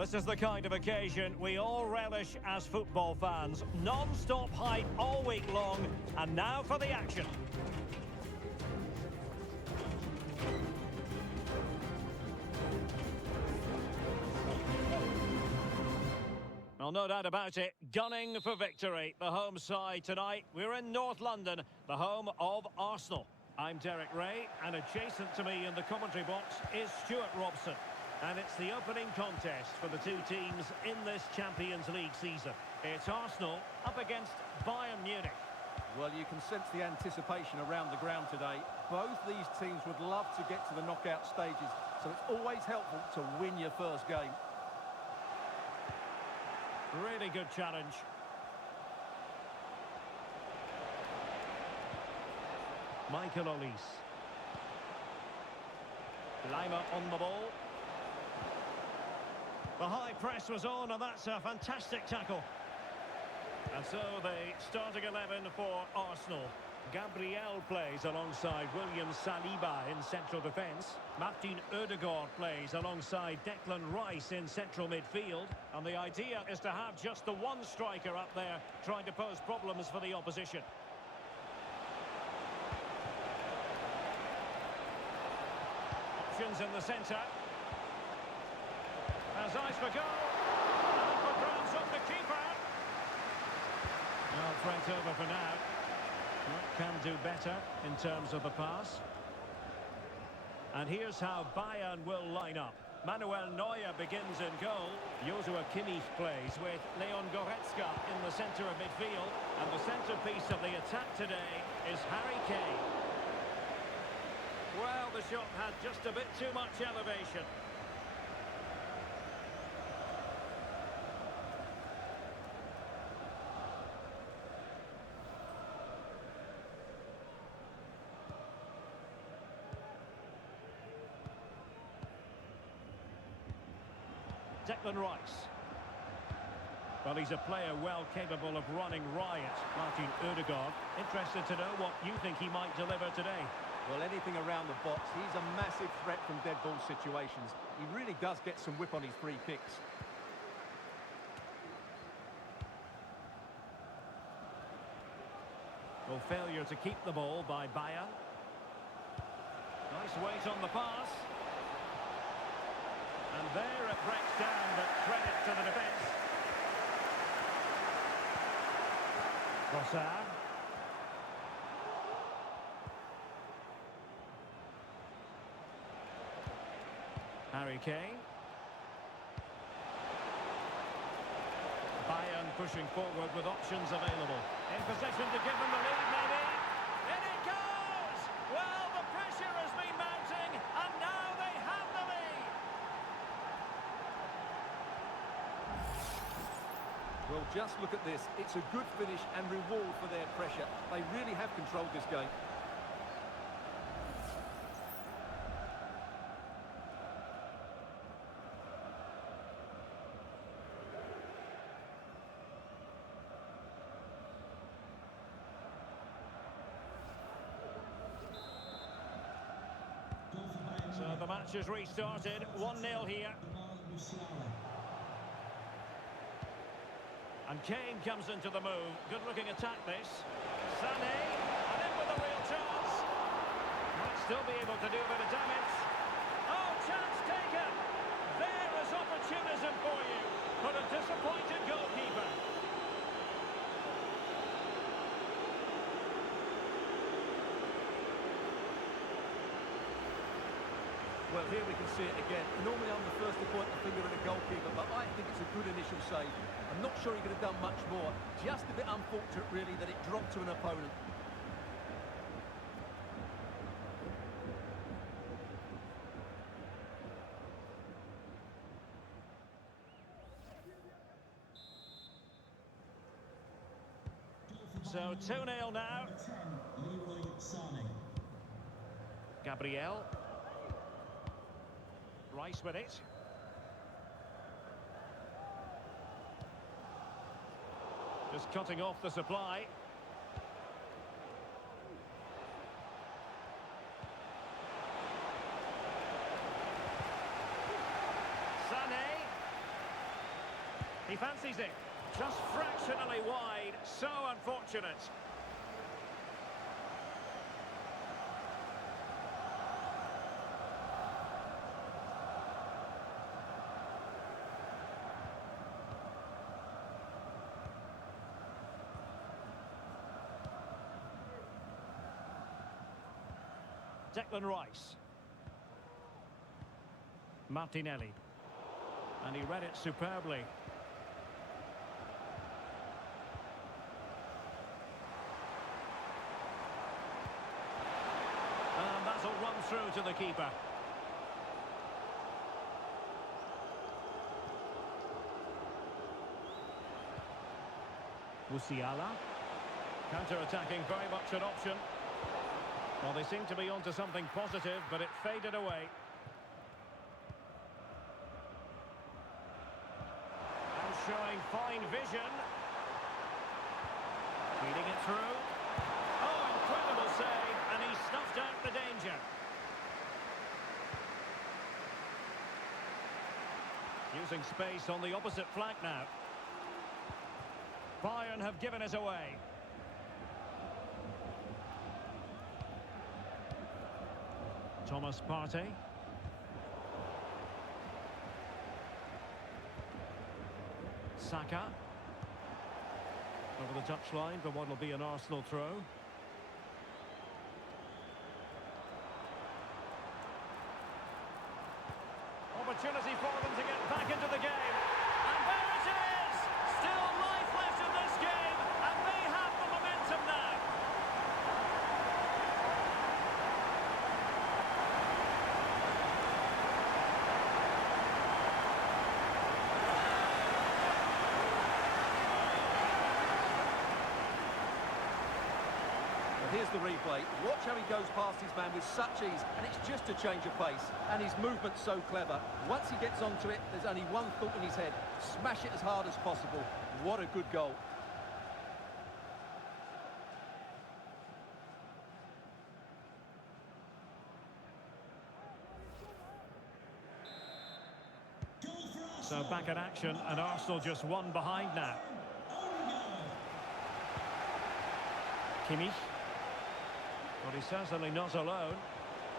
This is the kind of occasion we all relish as football fans. Non-stop hype all week long, and now for the action. Well, no doubt about it, gunning for victory. The home side tonight. We're in North London, the home of Arsenal. I'm Derek Ray, and adjacent to me in the commentary box is Stuart Robson. And it's the opening contest for the two teams in this Champions League season. It's Arsenal up against Bayern Munich. Well, you can sense the anticipation around the ground today. Both these teams would love to get to the knockout stages, so it's always helpful to win your first game. Really good challenge. Michael Olise. Lima on the ball. The high press was on, and that's a fantastic tackle. And so the starting 11 for Arsenal. Gabriel plays alongside William Saliba in central defence. Martin Odegaard plays alongside Declan Rice in central midfield. And the idea is to have just the one striker up there trying to pose problems for the opposition. Options in the centre. Has eyes for goal. And for grabs on the keeper. No threat over for now. Can do better in terms of the pass. And here's how Bayern will line up. Manuel Neuer begins in goal. Joshua Kimmich plays with Leon Goretzka in the centre of midfield. And the centrepiece of the attack today is Harry Kane. Well, the shot had just a bit too much elevation. Declan Rice. Well, he's a player well capable of running riot. Martin Odegaard. Interested to know what you think he might deliver today. Well, anything around the box. He's a massive threat from dead ball situations. He really does get some whip on his free kicks. Well, failure to keep the ball by Bayern. Nice weight on the pass. And there it breaks down, but credit to the defence. Trossard. Harry Kane. Bayern pushing forward with options available. In position to give them the lead, maybe. In it goes! Well, the pressure has been mounting, and now they have the lead. Well, just look at this. It's a good finish and reward for their pressure. They really have controlled this game. So the match has restarted. 1-0 here. And Kane comes into the move. Good-looking attack, this. Sané, and in with a real chance. Might still be able to do a bit of damage. Oh, chance taken! There is opportunism for you, but a disappointed goalkeeper. Well, here we can see it again. Normally I'm the first to point the finger at the goalkeeper, but I think it's a good initial save. I'm not sure he could have done much more. Just a bit unfortunate, really, that it dropped to an opponent. So 2-0 now. Gabriel. Rice with it. Just cutting off the supply. Sané. He fancies it. Just fractionally wide. So unfortunate. Declan Rice. Martinelli. And he read it superbly. And that'll run through to the keeper. Musiala. Counter-attacking, very much an option. Well, they seem to be onto something positive, but it faded away. And showing fine vision. Feeding it through. Oh, incredible save, and he snuffed out the danger. Using space on the opposite flank now. Bayern have given it away. Thomas Partey. Saka. Over the touchline for what will be an Arsenal throw. Opportunity for them to get back into the game. And there it is! Still life left in this game, and they have the momentum now. Here's the replay. Watch how he goes past his man with such ease, and it's just a change of pace. And his movement's so clever. Once he gets onto it, there's only one thought in his head. Smash it as hard as possible. What a good goal. So back in action, and Arsenal just one behind now. Kimmich. Well, he's certainly not alone,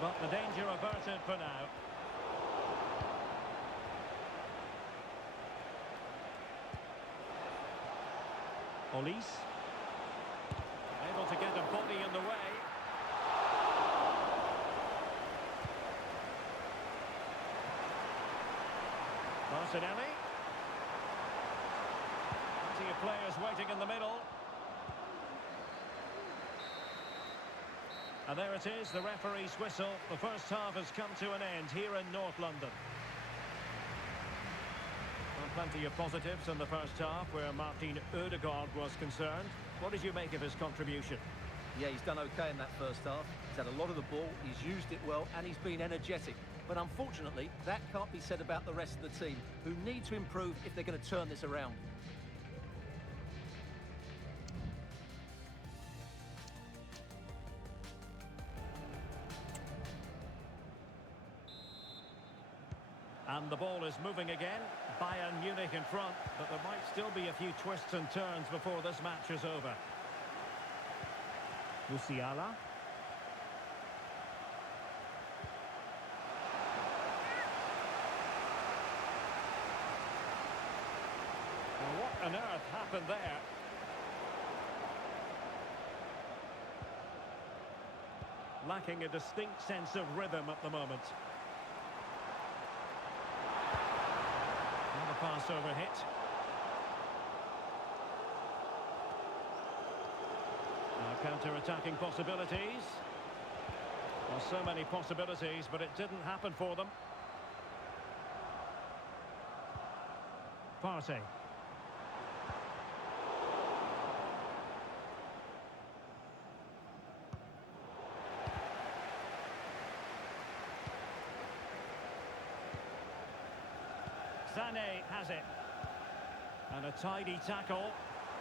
but the danger averted for now. Olise. Able to get a body in the way. Martinelli. Plenty of players waiting in the middle. And there it is, the referee's whistle. The first half has come to an end here in North London. Well, plenty of positives in the first half where Martin Ødegaard was concerned. What did you make of his contribution? Yeah, he's done okay in that first half. He's had a lot of the ball, he's used it well, and he's been energetic. But unfortunately, that can't be said about the rest of the team, who need to improve if they're going to turn this around. And the ball is moving again. Bayern Munich in front, but there might still be a few twists and turns before this match is over. Musiala. Well, what on earth happened there? Lacking a distinct sense of rhythm at the moment. Pass over hit. Now counter-attacking possibilities. Well, so many possibilities, but it didn't happen for them. Partey. Sané has it. And a tidy tackle.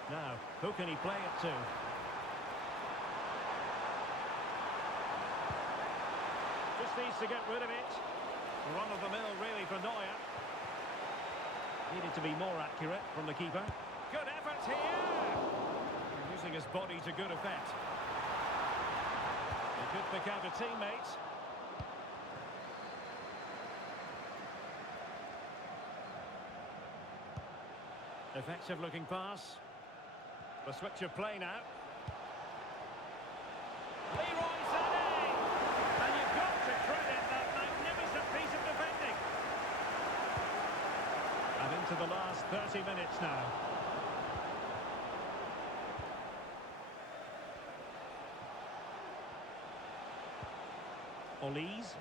Now, who can he play it to? Just needs to get rid of it. Run of the mill really for Neuer. Needed to be more accurate from the keeper. Good effort here! Using his body to good effect. He could pick out a teammate. Effective looking pass. The switch of play now. Leroy Sané! And you've got to credit that magnificent piece of defending. And into the last 30 minutes now. Olise.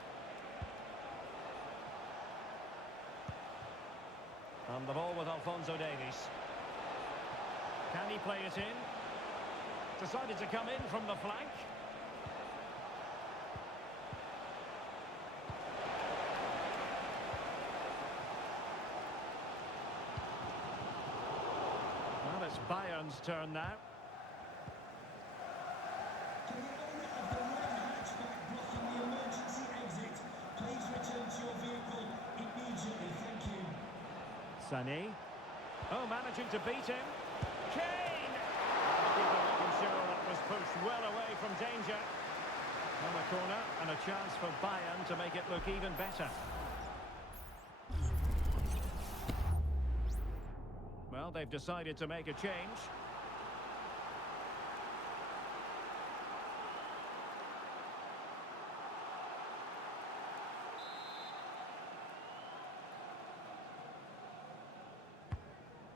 And the ball with Alphonso Davies. Can he play it in? Decided to come in from the flank. Well, it's Bayern's turn now. Sané. Oh, managing to beat him. Kane! The keeper making sure that was pushed well away from danger. On the corner, and a chance for Bayern to make it look even better. Well, they've decided to make a change.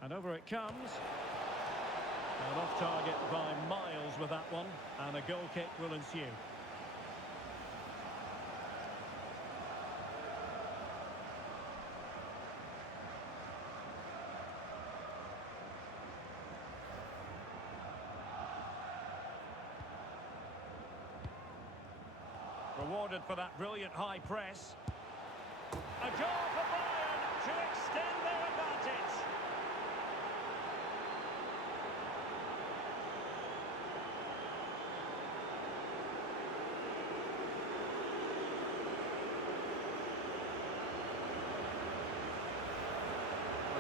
And over it comes. And off target by miles with that one. And a goal kick will ensue. Rewarded for that brilliant high press. A goal for Bayern to extend their advantage.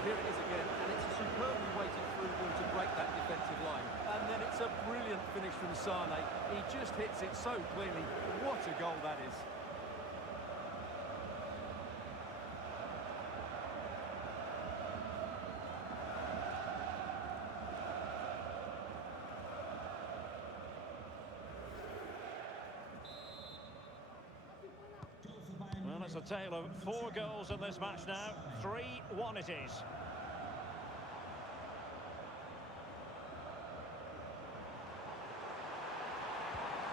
Here it is again, and it's a superbly weighted through ball to break that defensive line. And then it's a brilliant finish from Sané. He just hits it so cleanly. What a goal that is. Well, it's a tale of 4 goals in this match now. 3-1 it is.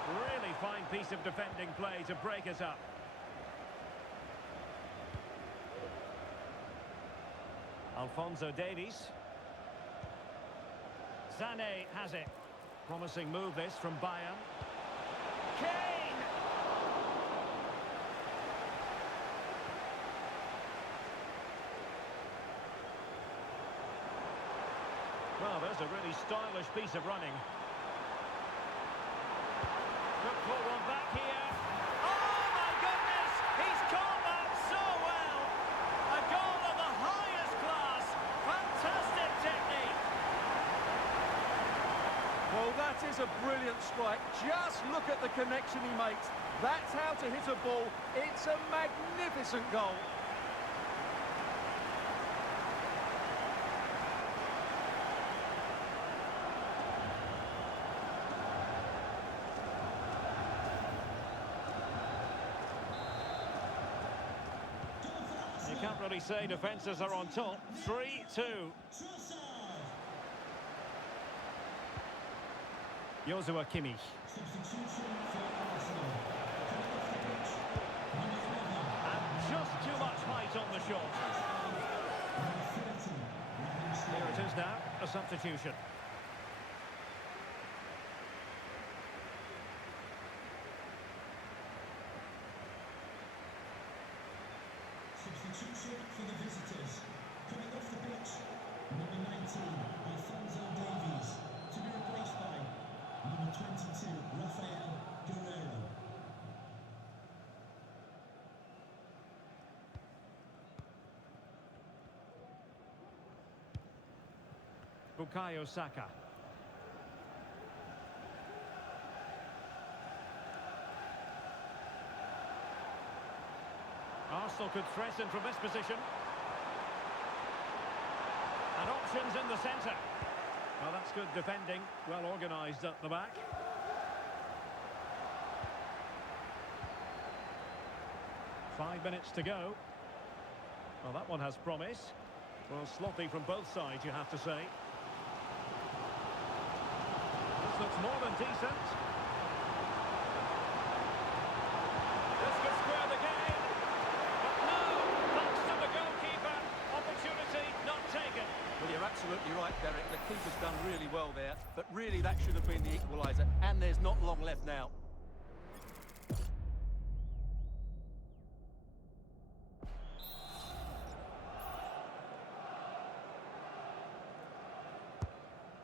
Really fine piece of defending play to break us up. Alphonso Davies. Sané has it. Promising move this from Bayern. Kane! Well, there's a really stylish piece of running. Good pull one back here. Oh, my goodness! He's caught that so well! A goal of the highest class. Fantastic technique. Well, that is a brilliant strike. Just look at the connection he makes. That's how to hit a ball. It's a magnificent goal. You can't really say defences are on top. 3-2. Joshua Kimmich. And just too much height on the shot. Here it is now, a substitution. Substitution for the visitors. Coming off the pitch, number 19, Alphonso Davies, to be replaced by number 22, Rafael Guerreiro. Bukayo Saka. Arsenal could threaten from this position. And options in the centre. Well, that's good defending. Well organised at the back. Five minutes to go. Well, that one has promise. Well, sloppy from both sides, you have to say. This looks more than decent. This could square the game. But no, thanks to the goalkeeper. Opportunity not taken. Well, you're absolutely right, Derek. The keeper's done really well there, but really that should have been the equaliser, and there's not long left now.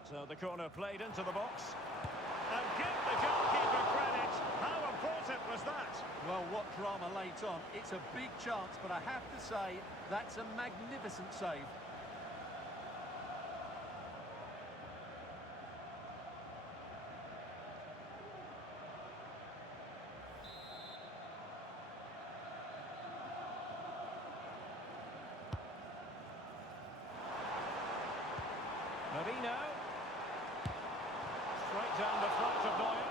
So the corner played into the box. And give the goalkeeper credit. How important was that? Well, what drama late on. It's a big chance, but I have to say, that's a magnificent save. Marino. Straight down the front of Neuer.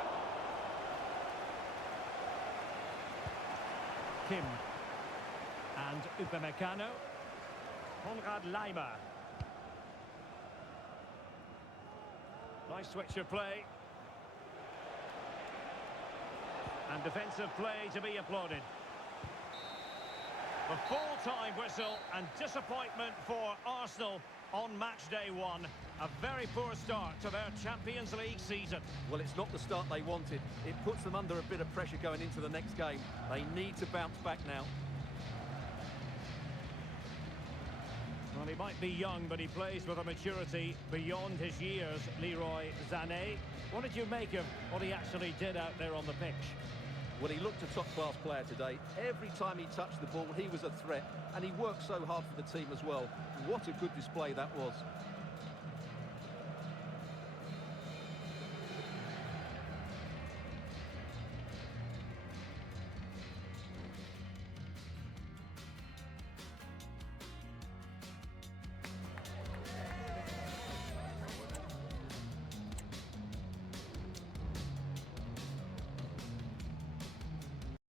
Kim. And Upamecano. Konrad Laimer. Nice switch of play. And defensive play to be applauded. The full-time whistle and disappointment for Arsenal on match day one. A very poor start to their Champions League season. Well, it's not the start they wanted. It puts them under a bit of pressure going into the next game. They need to bounce back now. Well, he might be young, but he plays with a maturity beyond his years, Leroy Sané. What did you make of what he actually did out there on the pitch? Well, he looked a top-class player today. Every time he touched the ball, he was a threat, and he worked so hard for the team as well. What a good display that was.